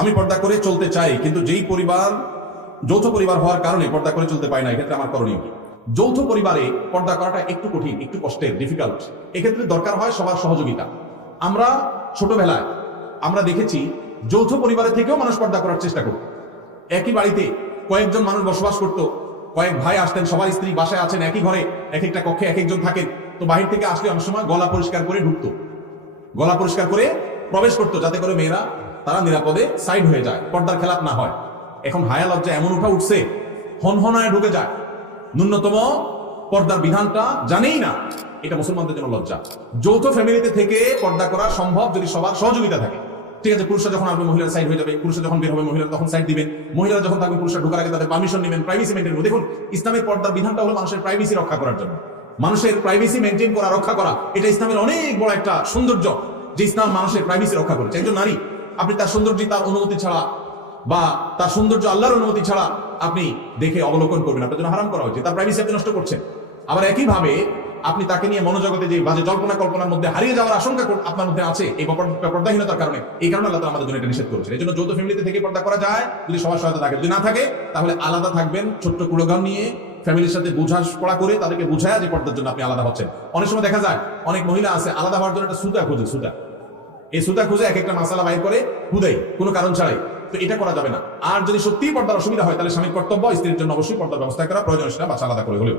আমি পর্দা করে চলতে চাই, কিন্তু যেই পরিবার যৌথ পরিবার হওয়ার কারণে পর্দা করে চলতে পারি না, এক্ষেত্রে আমার করণীয় কি? যৌথ পরিবারে পর্দা করাটা একটু কঠিন, একটু কষ্টের, ডিফিকাল্ট। এক্ষেত্রে দরকার হয় সবার সহযোগিতা। আমরা ছোটবেলায় আমরা দেখেছি যৌথ পরিবারের থেকেও মানুষ পর্দা করার চেষ্টা করত। একই বাড়িতে কয়েকজন মানুষ বসবাস করত, কয়েক ভাই আসতেন, সবার স্ত্রী বাসায় আছেন, একই ঘরে এক একটা কক্ষে এক একজন থাকেন। তো বাহির থেকে আসলে অনেক সময় গলা পরিষ্কার করে ঢুকতো, গলা পরিষ্কার করে প্রবেশ করতো, যাতে করে মেয়েরা তারা নিরাপদে সাইড হয়ে যায়, পর্দার খেলাপ না হয়। এখন হায়া লজ্জা এমন উঠা উঠছে, হনহনায় ঢুকে যায়, ন্যূনতম পর্দার বিধানটা জানেই না। এটা মুসলমানদের জন্য লজ্জা। যৌথ ফ্যামিলিতে থেকে পর্দা করা সম্ভব যদি সবার সহযোগিতা থাকে। ঠিক আছে, পুরুষরা যখন আসবে মহিলার সাইড হয়ে যাবে, পুরুষরা যখন বের হবে মহিলারা তখন সাইড দিবেন, মহিলারা যখন থাকবে পুরুষরা ঢোকার আগে তাদের পারমিশন নেবেন, প্রাইভেসি মেনটেন করবেন। দেখুন, ইসলামের পর্দার বিধানটা হলো মানুষের প্রাইভেসি রক্ষা করার জন্য, মানুষের প্রাইভেসি মেনটেন করা, রক্ষা করা। এটা ইসলামের অনেক বড় একটা সৌন্দর্য যে ইসলাম মানুষের প্রাইভেসি রক্ষা করেছে। একজন নারী, আপনি তার সৌন্দর্য তার অনুমতি ছাড়া বা তার সৌন্দর্য আল্লাহর অনুমতি ছাড়া আপনি দেখে অবলোকন করবেন, আপনার জন্য হারাম করা হয়েছে, তার প্রাইভেসি আপনি নষ্ট করছেন। আবার একইভাবে আপনি তাকে নিয়ে মনোজগতে যে বাজে জল্পনা কল্পনার মধ্যে হারিয়ে যাওয়ার আশঙ্কা আপনার মধ্যে আছে এই পর্দাহীনতার কারণে, এই কারণে আল্লাহ আমাদের জন্য এটা নিষেধ করেছেন। এই জন্য যৌথ ফ্যামিলিতে থেকে পর্দা করা যায় যদি সবার সহায়তা থাকে, যদি না থাকে তাহলে আলাদা থাকবেন, ছোট্ট কুড়োগান নিয়ে ফ্যামিলির সাথে বোঝাপড়া করে তাদেরকে বুঝায় যে পর্দার জন্য আপনি আলাদা হচ্ছেন। অনেক সময় দেখা যায় অনেক মহিলা আছে আলাদা হওয়ার জন্য একটা সুতা খুঁজে, সুতা, এই সুতা খুঁজে এক একটা মাসালা বাইর করে হুদাই, কোনো কারণ ছাড়াই। তো এটা করা যাবে না। আর যদি সত্যিই পর্দার অসুবিধা হয় তাহলে স্বামীর কর্তব্য স্ত্রীর জন্য অবশ্যই পর্দার ব্যবস্থা করা প্রয়োজন, সেটা বাচ্চা আলাদা করে হলেও।